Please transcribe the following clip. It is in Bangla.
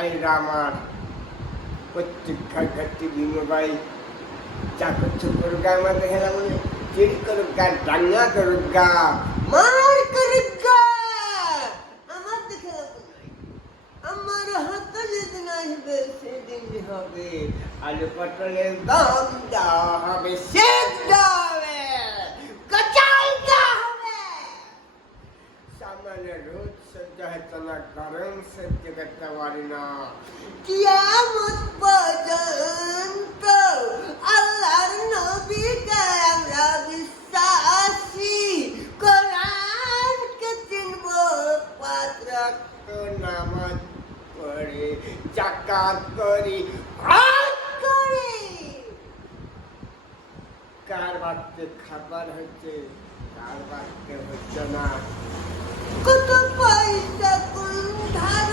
ভাইরা আমার প্রত্যেক ঘাটটি বিমো ভাই যা করছো করুগা আমাদের হেলা বলে চেরি করুগা ডাঙ্গা করুগা মার করুগা আমার দেখে আমার হাতে যেদিন আসবে সেদিন হবে আলু পটলের দাম দেওয়া হবে সেদ্ধ হবে কচাই দেওয়া হবে সামান্য রোদ সহ্য হতো না গরম সহ্য করতে পারি না কিয়ামত পর্যন্ত আল্লাহর নবীকে আমরা বিশ্বাসী কোরআনকে চিনব পাঁচ ওয়াক্ত নামাজ পড়ে যাকাত করি হজ করি কার বাড়িতে খাবার হচ্ছে কার বাড়িতে হচ্ছে না কত পয়সা কোন ধার